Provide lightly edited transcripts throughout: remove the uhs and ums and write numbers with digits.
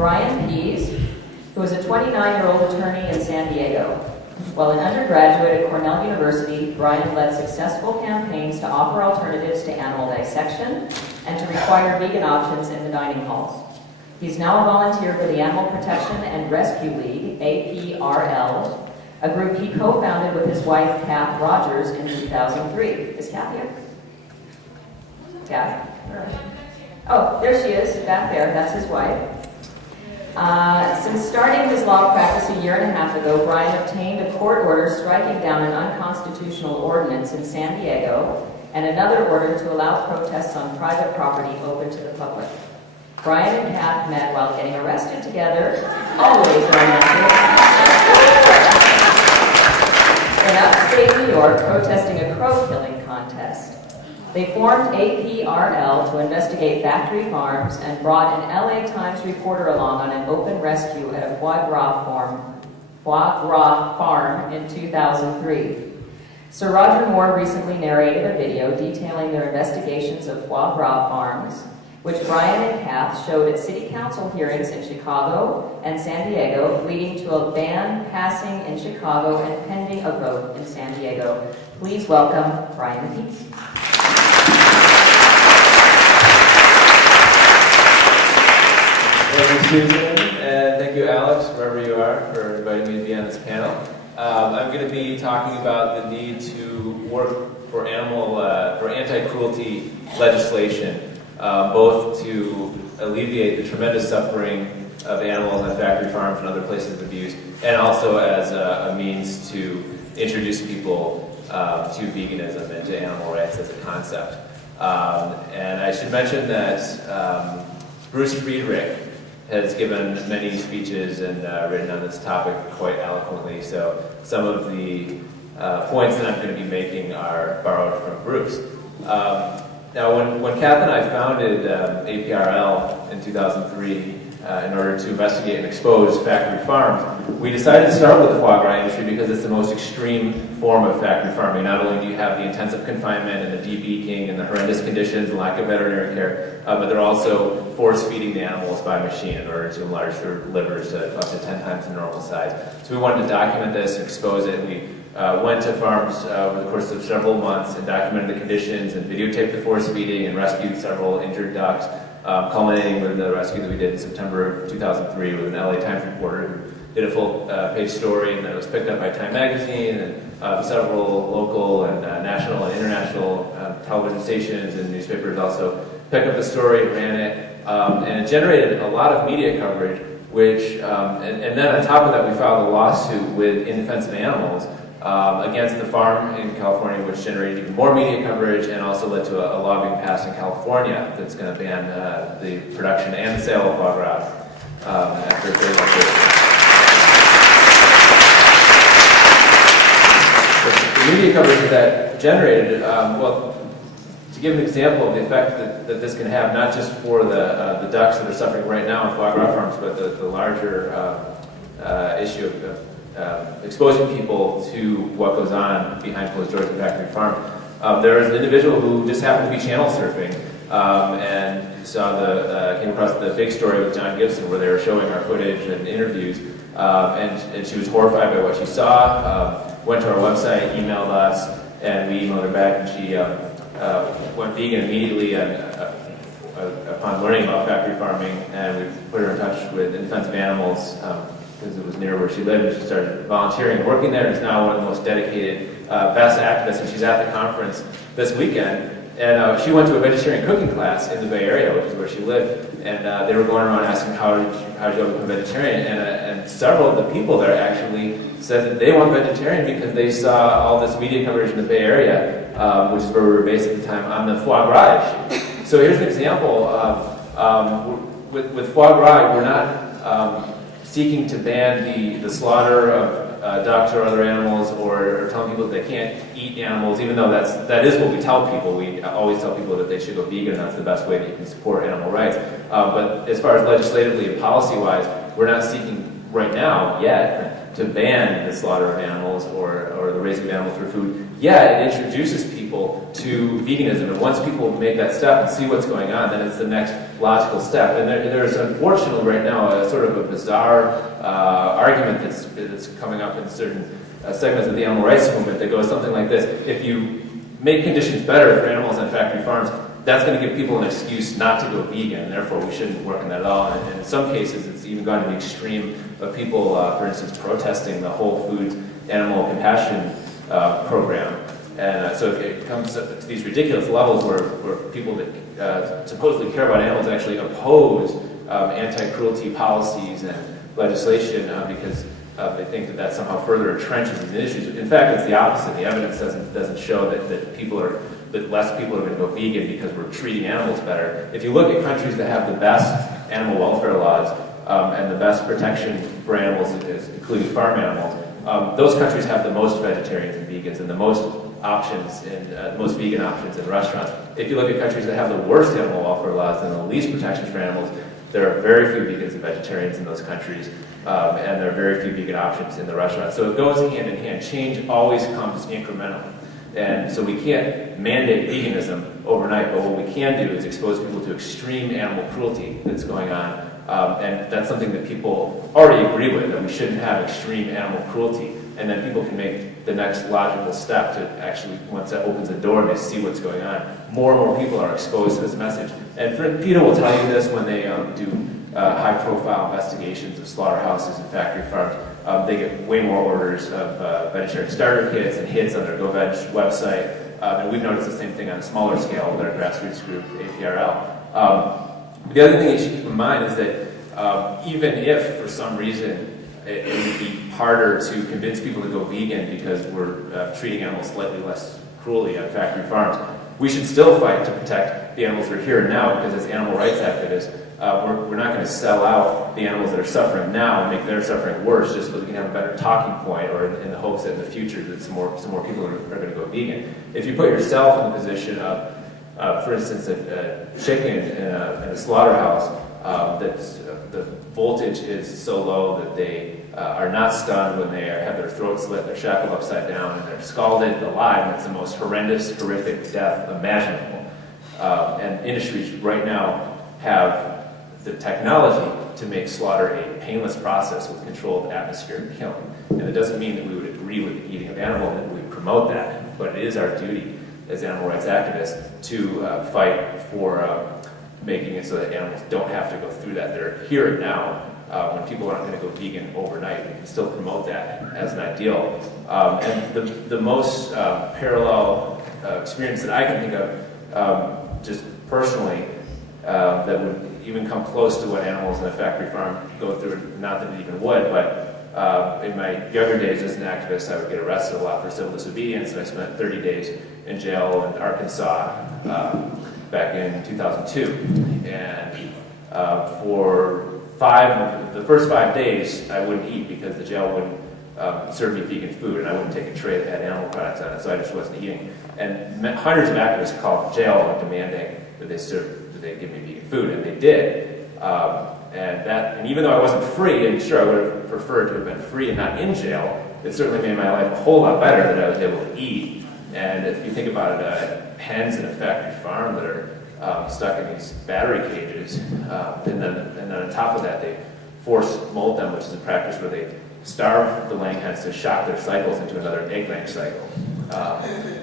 Bryan Pease, who is a 29-year-old attorney in San Diego. While an undergraduate at Cornell University, Bryan led successful campaigns to offer alternatives to animal dissection and to require vegan options in the dining halls. He's now a volunteer for the Animal Protection and Rescue League, APRL, a group he co-founded with his wife, Kath Rogers, in 2003. Is Kath here? Kath? Oh, there she is, back there. That's his wife. Since starting his law practice a year and a half ago, Bryan obtained a court order striking down an unconstitutional ordinance in San Diego and another order to allow protests on private property open to the public. Bryan and Kath met while getting arrested together, always romantic, in upstate New York protesting a crow killing contest. They formed APRL to investigate factory farms and brought an LA Times reporter along on an open rescue at a foie gras farm in 2003. Sir Roger Moore recently narrated a video detailing their investigations of foie gras farms, which Bryan and Kath showed at city council hearings in Chicago and San Diego, leading to a ban passing in Chicago and pending a vote in San Diego. Please welcome Bryan Pease. Thank you, Susan, and thank you, Alex, wherever you are, for inviting me to be on this panel. I'm going to be talking about the need to work for anti-cruelty legislation, both to alleviate the tremendous suffering of animals on factory farms and other places of abuse, and also as a means to introduce people to veganism and to animal rights as a concept. And I should mention that Bruce Friedrich has given many speeches and written on this topic quite eloquently, so some of the points that I'm going to be making are borrowed from Bruce. Now, when Kath and I founded APRL in 2003 in order to investigate and expose factory farms, we decided to start with the foie gras industry because it's the most extreme form of factory farming. Not only do you have the intensive confinement and the debeaking and the horrendous conditions and lack of veterinary care, but they're also force-feeding the animals by machine in order to enlarge their livers to up to 10 times the normal size. So we wanted to document this and expose it. We went to farms over the course of several months and documented the conditions and videotaped the force feeding and rescued several injured ducks, culminating with the rescue that we did in September of 2003 with an LA Times reporter who did a full page story, and then it was picked up by Time Magazine and several local and national and international television stations and newspapers also picked up the story and ran it, and it generated a lot of media coverage, which, and then on top of that we filed a lawsuit with In Defense of Animals against the farm in California, which generated even more media coverage and also led to a law being passed in California that's going to ban the production and the sale of foie gras after 31 years. The media coverage that generated, well, to give an example of the effect that this can have, not just for the ducks that are suffering right now in foie gras farms, but the larger issue of exposing people to what goes on behind closed doors at factory farm. There was an individual who just happened to be channel surfing and came across the big story with John Gibson where they were showing our footage and interviews, and she was horrified by what she saw. Went to our website, emailed us, and we emailed her back, and she went vegan immediately upon learning about factory farming, and we put her in touch with In Defense of Animals because it was near where she lived, and she started volunteering and working there, and is now one of the most dedicated, best activists, and she's at the conference this weekend. And she went to a vegetarian cooking class in the Bay Area, which is where she lived, and they were going around asking how did you become vegetarian, and several of the people there actually said that they went vegetarian because they saw all this media coverage in the Bay Area, which is where we were based at the time, on the foie gras issue. So here's an example of, with foie gras, we're not seeking to ban the slaughter of ducks or other animals, or telling people that they can't eat animals, even though that is what we tell people. We always tell people that they should go vegan, and that's the best way that you can support animal rights. But as far as legislatively and policy-wise, we're not seeking right now yet to ban the slaughter of animals or the raising of animals for food, yeah, it introduces people to veganism. And once people make that step and see what's going on, then it's the next logical step. And there's unfortunately right now a sort of a bizarre argument that's coming up in certain segments of the animal rights movement that goes something like this: if you make conditions better for animals on factory farms, that's going to give people an excuse not to go vegan, and therefore we shouldn't work on that at all. And in some cases, it's even gone to the extreme of people, for instance, protesting the Whole Foods Animal Compassion program. And so it comes to these ridiculous levels where people that supposedly care about animals actually oppose anti-cruelty policies and legislation because they think that that somehow further entrenches these issues. In fact, it's the opposite. The evidence doesn't show that less people are going to go vegan because we're treating animals better. If you look at countries that have the best animal welfare laws and the best protection for animals, including farm animals, those countries have the most vegetarians and vegans and the most options and most vegan options in restaurants. If you look at countries that have the worst animal welfare laws and the least protections for animals, there are very few vegans and vegetarians in those countries, and there are very few vegan options in the restaurants. So it goes hand in hand. Change always comes incrementally. And so we can't mandate veganism overnight, but what we can do is expose people to extreme animal cruelty that's going on. And that's something that people already agree with, that we shouldn't have extreme animal cruelty. And then people can make the next logical step to actually, once that opens the door and they see what's going on, more and more people are exposed to this message. And Peter will tell you this when they do high-profile investigations of slaughterhouses and factory farms. They get way more orders of vegetarian starter kits and hits on their GoVeg website. And we've noticed the same thing on a smaller scale with our grassroots group, APRL. The other thing you should keep in mind is that even if, for some reason, it would be harder to convince people to go vegan because we're treating animals slightly less cruelly on factory farms, we should still fight to protect the animals that are here and now, because as animal rights activists, we're not going to sell out the animals that are suffering now and make their suffering worse just so that we can have a better talking point, or in the hopes that in the future that some more people are going to go vegan. If you put yourself in the position of, for instance, a chicken in a slaughterhouse, the voltage is so low that they are not stunned when they have their throat slit, they're shackled upside down, and they're scalded alive, and it's the most horrendous, horrific death imaginable. And industries right now have the technology to make slaughter a painless process with controlled atmospheric killing. And it doesn't mean that we would agree with the eating of animals, that we promote that, but it is our duty as animal rights activists to fight for making it so that animals don't have to go through that. They're here and now. When people aren't going to go vegan overnight, we can still promote that as an ideal. And the most parallel experience that I can think of, just personally, that would even come close to what animals in a factory farm go through, not that it even would, but in my younger days as an activist, I would get arrested a lot for civil disobedience, and I spent 30 days in jail in Arkansas back in 2002. And for the first 5 days, I wouldn't eat because the jail wouldn't serve me vegan food, and I wouldn't take a tray that had animal products on it, so I just wasn't eating. And hundreds of activists called jail demanding that they give me vegan food, and they did. And even though I wasn't free, and sure I would have preferred to have been free and not in jail, it certainly made my life a whole lot better that I was able to eat. And if you think about it, hens in a factory farm that are stuck in these battery cages, and then on top of that they force molt them, which is a practice where they starve the laying hens to shock their cycles into another egg-laying cycle.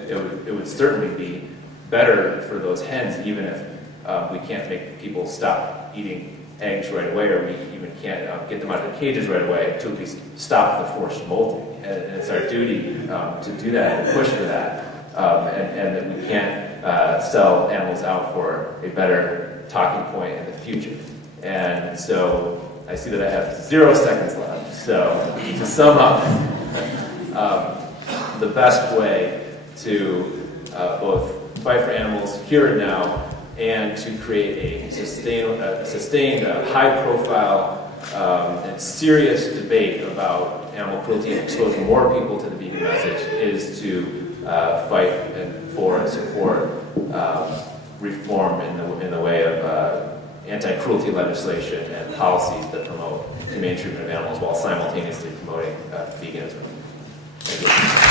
It would certainly be better for those hens, even if we can't make people stop eating eggs right away, or we even can't get them out of the cages right away, to at least stop the forced molting. And it's our duty to do that and push for that, and that we can't sell animals out for a better talking point in the future. And so I see that I have 0 seconds left. So to sum up, the best way to both fight for animals here and now, and to create a sustained high-profile and serious debate about animal cruelty and expose more people to the vegan message, is to fight for and support reform in the way of anti-cruelty legislation and policies that promote humane treatment of animals while simultaneously promoting veganism. Thank you.